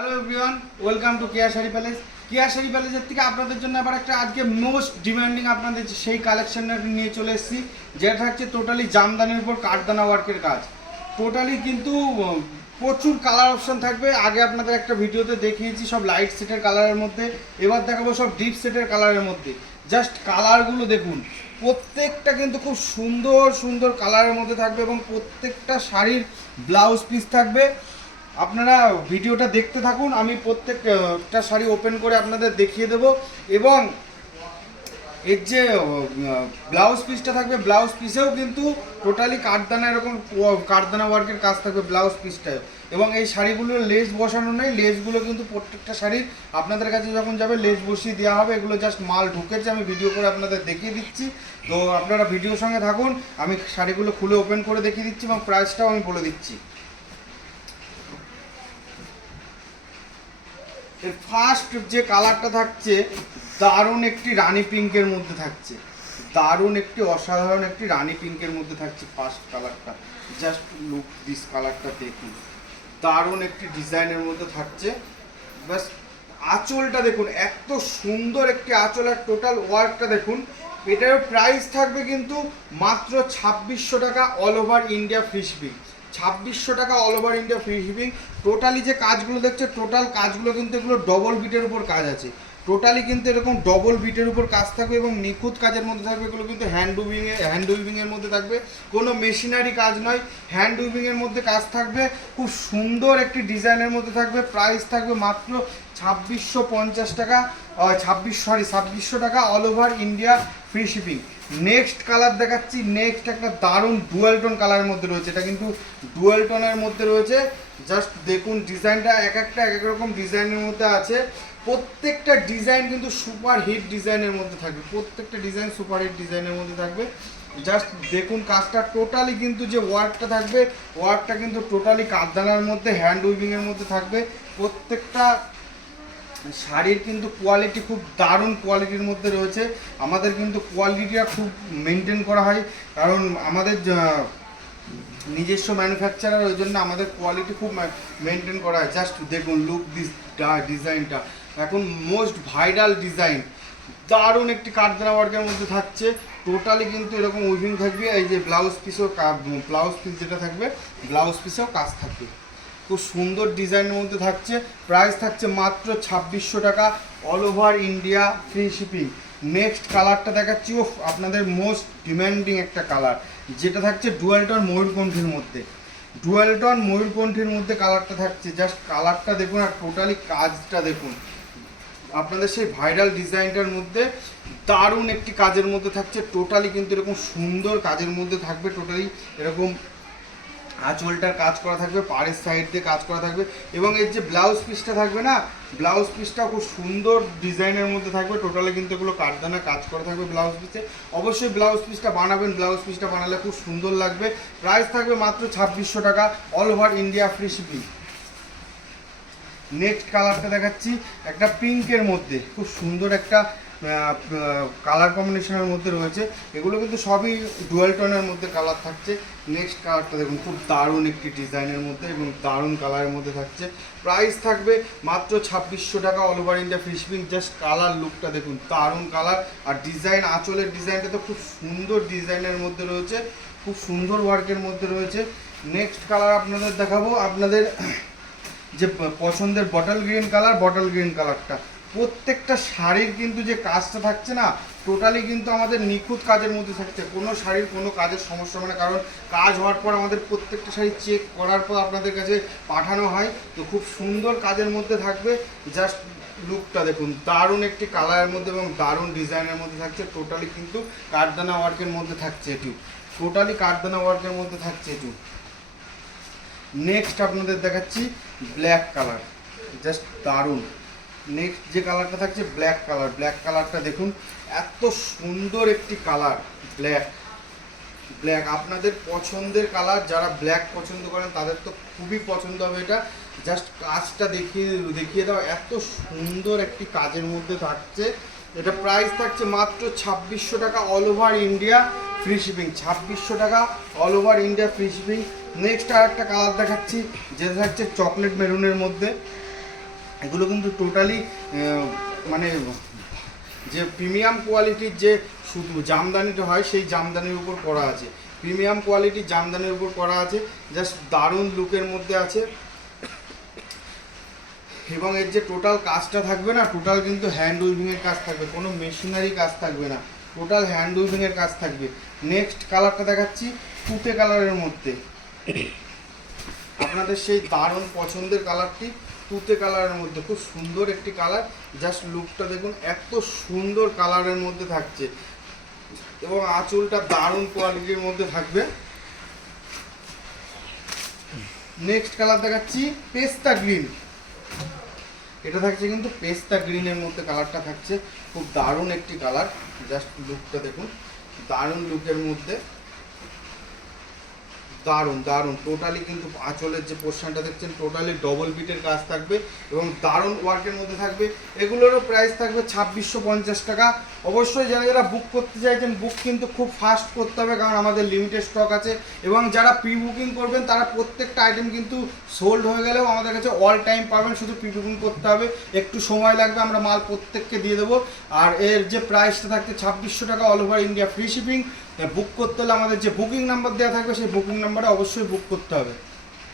Hello everyone, welcome to Keya sari palace. Keya sari প্যালেসের থেকে আপনাদের জন্য আবার একটা আজকে মোস্ট ডিমান্ডিং আপনাদের সেই কালেকশনটা নিয়ে চলে এসেছি, যেটা থাকছে টোটালি জামদানির উপর কাঠদানা ওয়ার্কের কাজ। টোটালি কিন্তু প্রচুর কালার অপশন থাকবে। আগে আপনাদের একটা ভিডিওতে দেখিয়েছি সব লাইট সেটের কালারের মধ্যে, এবার দেখাবো সব ডিপ সেটের কালারের মধ্যে। জাস্ট কালারগুলো দেখুন, প্রত্যেকটা কিন্তু খুব সুন্দর সুন্দর কালারের মধ্যে থাকবে এবং প্রত্যেকটা শাড়ির ব্লাউজ পিস থাকবে। আপনারা ভিডিওটা দেখতে থাকুন, আমি প্রত্যেকটা শাড়ি ওপেন করে আপনাদের দেখিয়ে দেব। এবং এর যে ব্লাউজ পিসটা থাকবে, ব্লাউজ পিসেও কিন্তু টোটালি কাঠদানা, এরকম কাঠদানা ওয়ার্কের কাজ থাকবে ব্লাউজ পিসটায়। এবং এই শাড়িগুলোর লেস বসানো নেই, লেসগুলো কিন্তু প্রত্যেকটা শাড়ির আপনাদের কাছে যখন যাবে লেস বসিয়ে দেওয়া হবে। এগুলো জাস্ট মাল ঢুকেছে, আমি ভিডিও করে আপনাদের দেখিয়ে দিচ্ছি। তো আপনারা ভিডিওর সঙ্গে থাকুন, আমি শাড়িগুলো খুলে ওপেন করে দেখিয়ে দিচ্ছি এবং প্রাইসটাও আমি বলে দিচ্ছি। এর ফার্স্ট যে কালারটা থাকছে, দারুণ একটি রানী পিঙ্কের মধ্যে থাকছে, দারুণ একটি অসাধারণ একটি রানী পিঙ্কের মধ্যে থাকছে ফার্স্ট কালারটা। জাস্ট লুক দিস কালারটা দেখুন, দারুণ একটি ডিজাইনের মধ্যে থাকছে। ব্যাস আঁচলটা দেখুন, এত সুন্দর একটি আঁচল, আর টোটাল ওয়ার্কটা দেখুন। এটার প্রাইস থাকবে কিন্তু মাত্র 2600 টাকা, all over India free shipping. 2600 টাকা all over India free shipping. Totally যে কাজগুলো দেখছে, টোটাল কাজগুলো কিন্তু এগুলো ডবল বিটের উপর কাজ আছে। টোটালি কিন্তু এরকম ডবল বিটের উপর কাজ থাকবে এবং নিখুঁত কাজের মধ্যে থাকবে। এগুলো কিন্তু হ্যান্ড উইভিংয়ের মধ্যে থাকবে, কোনো মেশিনারি কাজ নয়, হ্যান্ড উইভিংয়ের মধ্যে কাজ থাকবে। খুব সুন্দর একটি ডিজাইনের মধ্যে থাকবে। প্রাইস থাকবে মাত্র 2650 টাকা, 2600 টাকা, all over India free shipping. Next colour দেখাচ্ছি। নেক্সট একটা দারুণ ডুয়াল টোন কালারের মধ্যে রয়েছে, এটা কিন্তু ডুয়াল টোনের মধ্যে রয়েছে। জাস্ট দেখুন ডিজাইনটা, এক এক রকম ডিজাইনের মধ্যে আছে। প্রত্যেকটা ডিজাইন কিন্তু সুপার হিট ডিজাইনের মধ্যে থাকবে, প্রত্যেকটা ডিজাইন সুপার হিট ডিজাইনের মধ্যে থাকবে। জাস্ট দেখুন কাজটা, টোটালি কিন্তু যে ওয়ার্কটা থাকবে, ওয়ার্কটা কিন্তু টোটালি কাঠদানার মধ্যে হ্যান্ড উইভিংয়ের মধ্যে থাকবে। প্রত্যেকটা শাড়ির কিন্তু কোয়ালিটি খুব দারুণ কোয়ালিটির মধ্যে রয়েছে। আমাদের কিন্তু কোয়ালিটিটা খুব মেনটেন করা হয়, কারণ আমাদের নিজস্ব ম্যানুফ্যাকচারার, ওই জন্য আমাদের কোয়ালিটি খুব মেনটেন করা হয়। জাস্ট দেখুন লুক দিস ডিজাইনটা, এখন মোস্ট ভাইরাল ডিজাইন, দারুণ একটি কাঠদানা ওয়ার্কের মধ্যে থাকছে। টোটালি কিন্তু এরকম উইভিং থাকবে। এই যে ব্লাউজ পিসেও ব্লাউজ পিস যেটা থাকবে, ব্লাউজ পিসেও কাজ থাকবে। খুব সুন্দর ডিজাইনের মধ্যে থাকছে। প্রাইস থাকছে মাত্র 2600 টাকা, all over India free shipping. Next কালারটা দেখাচ্ছি, ও আপনাদের মোস্ট ডিমান্ডিং একটা কালার, যেটা থাকছে ডুয়াল টোন ময়ূরকণ্ঠীর মধ্যে। ডুয়াল টোন ময়ূরকণ্ঠীর মধ্যে কালারটা থাকছে। জাস্ট কালারটা দেখুন আর টোটালি কাজটা দেখুন। আপনাদের সেই ভাইরাল ডিজাইনটার মধ্যে দারুণ একটি কাজের মধ্যে থাকছে। টোটালি কিন্তু এরকম সুন্দর কাজের মধ্যে থাকবে। টোটালি এরকম আঁচলটার কাজ করা থাকবে, পাড়ের সাইড দিয়ে কাজ করা থাকবে। এবং এর যে ব্লাউজ পিসটা থাকবে না, ব্লাউজ পিসটা খুব সুন্দর ডিজাইনের মধ্যে থাকবে। টোটালি কিন্তু এগুলো কাঠদানা কাজ করা থাকবে ব্লাউজ পিসে। অবশ্যই ব্লাউজ পিসটা বানাবেন, ব্লাউজ পিসটা বানালে খুব সুন্দর লাগবে। প্রাইস থাকবে মাত্র 2600 টাকা, all over India free shipping. Next কালারটা দেখাচ্ছি, একটা পিঙ্কের মধ্যে খুব সুন্দর একটা কালার কম্বিনেশনের মধ্যে রয়েছে। এগুলো কিন্তু সবই ডুয়াল টোনের মধ্যে কালার থাকছে। নেক্সট কালারটা দেখুন, খুব দারুণ একটি ডিজাইনের মধ্যে এবং দারুণ কালারের মধ্যে থাকছে। প্রাইস থাকবে মাত্র 2600 টাকা, all over India free shipping. Just colour লুকটা দেখুন, দারুণ কালার। আর ডিজাইন, আঁচলের ডিজাইনটা তো খুব সুন্দর ডিজাইনের মধ্যে রয়েছে, খুব সুন্দর ওয়ার্কের মধ্যে রয়েছে। নেক্সট কালার আপনাদের দেখাবো, আপনাদের যে পছন্দের bottle green colour, bottle green কালারটা। প্রত্যেকটা শাড়ির কিন্তু যে কাজটা থাকছে না, টোটালি কিন্তু আমাদের নিখুঁত কাজের মধ্যে থাকছে। কোনো শাড়ির কোনো কাজের সমস্যা হবে না, কারণ কাজ হওয়ার পর আমাদের প্রত্যেকটা শাড়ি চেক করার পর আপনাদের কাছে পাঠানো হয়। তো খুব সুন্দর কাজের মধ্যে থাকবে। জাস্ট লুকটা দেখুন, দারুণ একটি কালারের মধ্যে এবং দারুণ ডিজাইনের মধ্যে থাকছে। টোটালি কিন্তু কাঠদানা ওয়ার্কের মধ্যে থাকছে এটু, টোটালি কাঠদানা ওয়ার্কের মধ্যে থাকছে এটু। নেক্সট আপনাদের দেখাচ্ছি ব্ল্যাক কালার, জাস্ট দারুণ। নেক্সট যে কালারটা থাকছে ব্ল্যাক কালার। ব্ল্যাক কালারটা দেখুন, এত সুন্দর একটি কালার। ব্ল্যাক, ব্ল্যাক আপনাদের পছন্দের কালার, যারা ব্ল্যাক পছন্দ করেন তাদের তো খুবই পছন্দ হবে এটা। জাস্ট কাজটা দেখিয়ে দাও, এত সুন্দর একটি কাজের মধ্যে থাকছে। এটা প্রাইস থাকছে মাত্র 2600 টাকা, all over India free shipping. 2600 টাকা, all over India free shipping. Next আর একটা কালার দেখাচ্ছি, যেটা থাকছে চকলেট মেরুনের মধ্যে। এগুলো কিন্তু টোটালি মানে যে প্রিমিয়াম কোয়ালিটির যে শুধু জামদানিটা হয় সেই জামদানির উপর করা আছে, প্রিমিয়াম কোয়ালিটির জামদানির উপর করা আছে, জাস্ট দারুণ লুকের মধ্যে আছে। এবং এর যে টোটাল কাজটা থাকবে না, টোটাল কিন্তু হ্যান্ড উইভিংয়ের কাজ থাকবে, কোনো মেশিনারি কাজ থাকবে না, টোটাল হ্যান্ড উইভিংয়ের কাজ থাকবে। নেক্সট কালারটা দেখাচ্ছি তুতে কালারের মধ্যে, আপনাদের সেই দারুণ পছন্দের কালারটি তুতে কালারের মধ্যে, খুব সুন্দর একটি কালার, জাস্ট লুকটা দেখুন, এত সুন্দর কালারের মধ্যে থাকছে এবং আঁচলটা দারুণ কোয়ালিটির মধ্যে থাকবে। নেক্সট কালার দেখাচ্ছি পেস্তা গ্রিন, এটা থাকছে কিন্তু পেস্তা গ্রিনের মধ্যে কালারটা থাকছে, খুব দারুণ একটি কালার, জাস্ট লুকটা দেখুন, দারুণ লুকের মধ্যে, দারুণ দারুণ টোটালি কিন্তু আঁচলের যে পোর্শনটা দেখছেন টোটালি ডবল বিটের কাজ থাকবে এবং দারুণ ওয়ার্কের মধ্যে থাকবে। এগুলোরও প্রাইস থাকবে 2650 টাকা। অবশ্যই যারা যারা বুক করতে চাইছেন বুক কিন্তু খুব ফাস্ট করতে হবে, কারণ আমাদের লিমিটেড স্টক আছে এবং যারা প্রি বুকিং করবেন তারা প্রত্যেকটা আইটেম কিন্তু সোল্ড হয়ে গেলেও আমাদের কাছে অল টাইম পাবেন, শুধু প্রি বুকিং করতে হবে, একটু সময় লাগবে, আমরা মাল প্রত্যেককে দিয়ে দেবো। আর এর যে প্রাইসটা থাকছে 2600 টাকা, all over India free shipping. Book করতে হলে আমাদের যে বুকিং নাম্বার দেওয়া থাকবে সেই বুকিং নাম্বারে অবশ্যই বুক করতে হবে।